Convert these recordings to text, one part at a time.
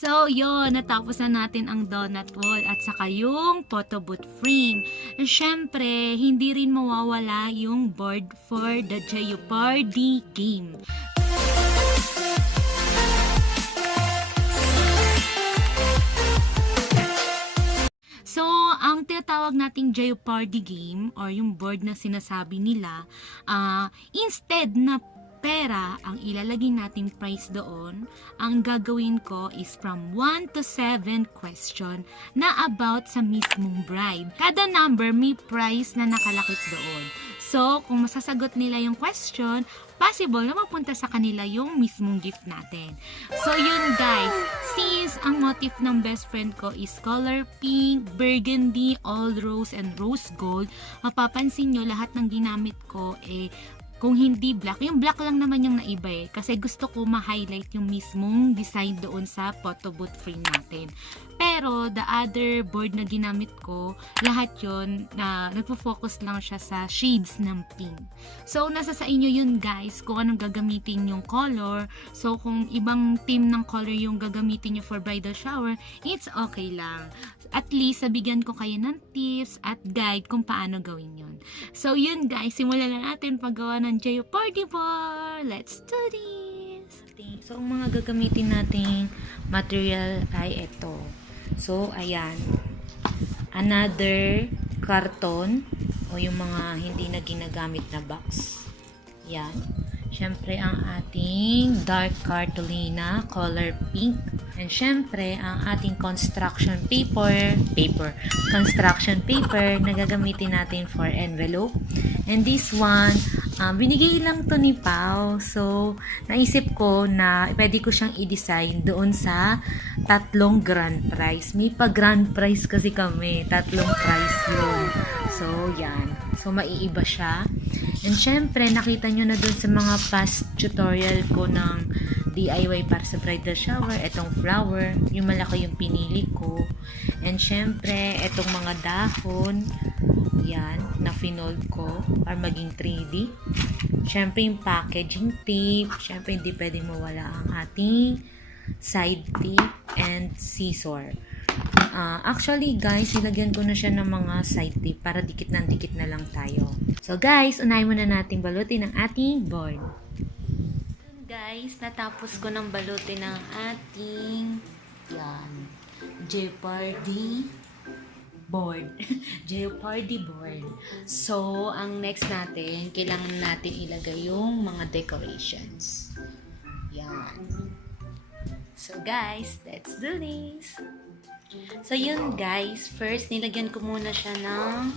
So, yun, natapos na natin ang donut wall at saka yung photobooth frame. And syempre, hindi rin mawawala yung board for the Jeopardy game. So, ang tinatawag nating Jeopardy game or yung board na sinasabi nila, instead na pera ang ilalagay nating price doon, ang gagawin ko is from 1 to 7 question na about sa mismong bride. Kada number may price na nakalakip doon. So, kung masasagot nila yung question, possible na mapunta sa kanila yung mismong gift natin. So, yun guys, since ang motif ng best friend ko is color pink, burgundy, all rose, and rose gold, mapapansin nyo lahat ng ginamit ko kung hindi black, yung black lang naman yung naiba kasi gusto ko ma-highlight yung mismong design doon sa photobooth frame natin. Pero the other board na ginamit ko, lahat yun na nagpo-focus lang siya sa shades ng pink. So nasa sa inyo yun guys kung anong gagamitin yung color. So kung ibang theme ng color yung gagamitin nyo for bridal shower, it's okay lang. At least sabigyan ko kayo ng tips at guide kung paano gawin yun. So yun guys, simulan na natin paggawa ng Jeopardy board. Let's do this! So ang mga gagamitin nating material ay ito. So ayan, another carton o yung mga hindi na ginagamit na box. Yan. Syempre ang ating dark Cartolina color pink. And syempre, ang ating construction construction paper na gagamitin natin for envelope. And this one, binigay lang to ni Pao. So, naisip ko na pwede ko siyang i-design doon sa 3 grand prize. May pa grand prize kasi kami. 3 prize yun. So, yan. So, maiiba siya. And syempre, nakita nyo na doon sa mga past tutorial ko ng DIY para sa bridal shower, etong flower, yung malaki yung pinili ko. And syempre, etong mga dahon, yan, na finold ko para maging 3D. Syempre, yung packaging tape, syempre, hindi pwedeng mawala ang ating side tape and scissor. Actually guys, ilagyan ko na siya ng mga side tape para dikit na lang tayo. So guys, unahin muna natin balutin ang ating board. Guys, natapos ko ng balutin ng ating Jeopardy board. Jeopardy board. So, ang next natin, kailangan natin ilagay yung mga decorations. Yan. So guys, let's do this. So yun guys, first nilagyan ko muna siya ng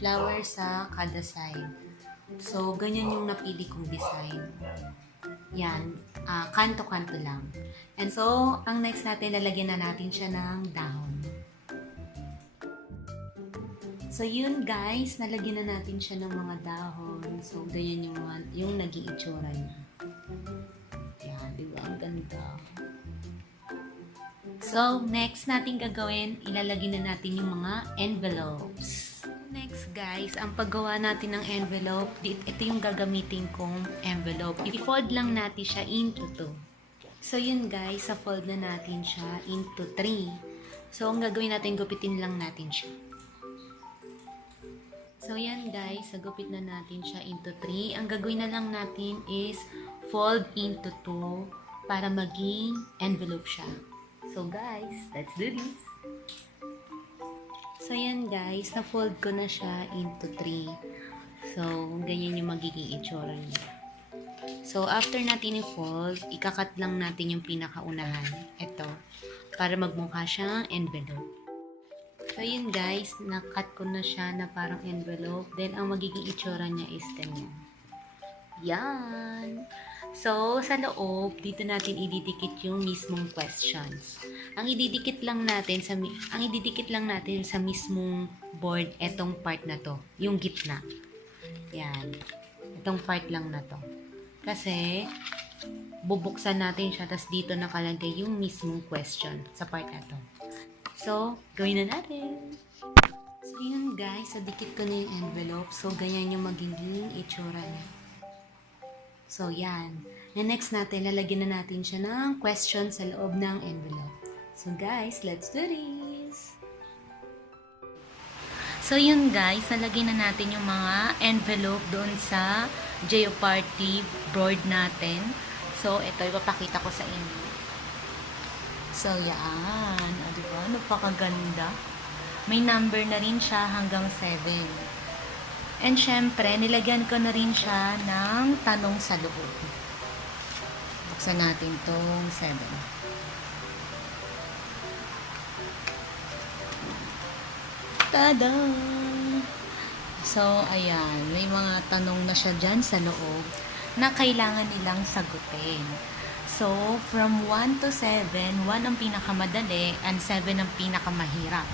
flower sa kada side. So ganyan yung napili kong design. Yan, kanto-kanto lang. And so, ang next natin, lalagyan na natin siya ng dahon. So yun guys, nalagyan na natin siya ng mga dahon. So ganyan yung naging itsura niya. Yan, diba? Ang ganda. So, next natin gagawin, ilalagay na natin yung mga envelopes. Next guys, ang paggawa natin ng envelope, ito yung gagamitin kong envelope. I-fold lang natin siya into 2. So, yun guys, sa fold na natin siya into 3. So, ang gagawin natin, gupitin lang natin siya. So, yan guys, gupit na natin siya into 3. Ang gagawin na lang natin is fold into 2 para maging envelope siya. So guys, let's do this. So yan guys, na-fold ko na siya into 3. So, ganyan yung magiging itsura niya. So, after natin i-fold, ikakat lang natin yung pinakaunahan. Ito, para magmukha siyang envelope. So yun guys, na-cut ko na siya na parang envelope. Then, ang magiging itsura niya is ganyan. Yan! So, sa loob, dito natin ididikit yung mismong questions. Ang ididikit lang natin sa mismong board, etong part na to, yung gitna. Yan. Itong part lang na to. Kasi, bubuksan natin siya, tas dito nakalagay yung mismong question sa part na to. So, gawin na natin. So, yun guys, dikit ko na yung envelope. So, ganyan yung magiging itsura niya. So, yan. And next natin, lalagyan na natin siya ng question sa loob ng envelope. So guys, let's do this! So yun guys, nalagyan na natin yung mga envelope doon sa Jeopardy board natin. So ito, ipapakita ko sa inyo. So yan, diba? Napakaganda. May number na rin siya hanggang 7. And syempre, nilagyan ko na rin siya ng tanong sa loob. Buksan natin tong 7. Tada! So, ayan. May mga tanong na siya dyan sa loob na kailangan nilang sagutin. So, from 1 to 7, 1 ang pinakamadali and 7 ang pinakamahirap.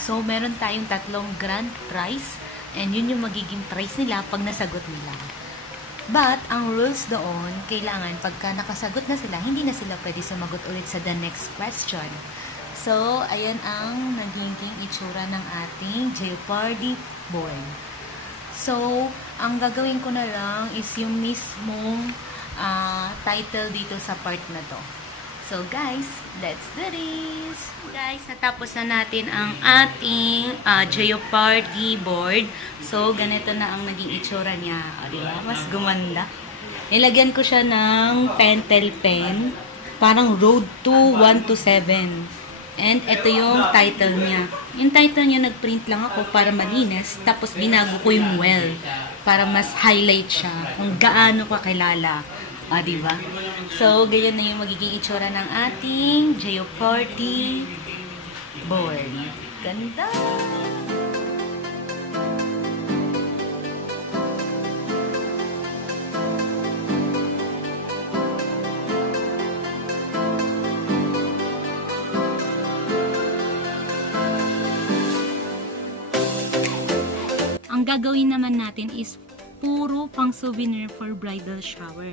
So, meron tayong 3 grand prize and yun yung magiging prize nila pag nasagot nila. But, ang rules doon, kailangan pagka nakasagot na sila, hindi na sila pwede sumagot ulit sa the next question. So, ayan ang nagiging itsura ng ating Jeopardy board. So, ang gagawin ko na lang is yung mismong title dito sa part na to. So, guys, let's do this! Guys, natapos na natin ang ating Jeopardy board. So, ganito na ang naging itsura niya. O, diba? Mas gumanda. Nilagyan ko siya ng pentel pen. Parang road to 1 to 7. And ito yung title niya. Yung title niya, nagprint lang ako para malinis. Tapos, binago ko yung well. Para mas highlight siya. Kung gaano kakilala. Diba? So, ganyan na yung magiging itsura ng ating Jeopardy board. Ganda! Ang gagawin naman natin is puro pang souvenir for bridal shower.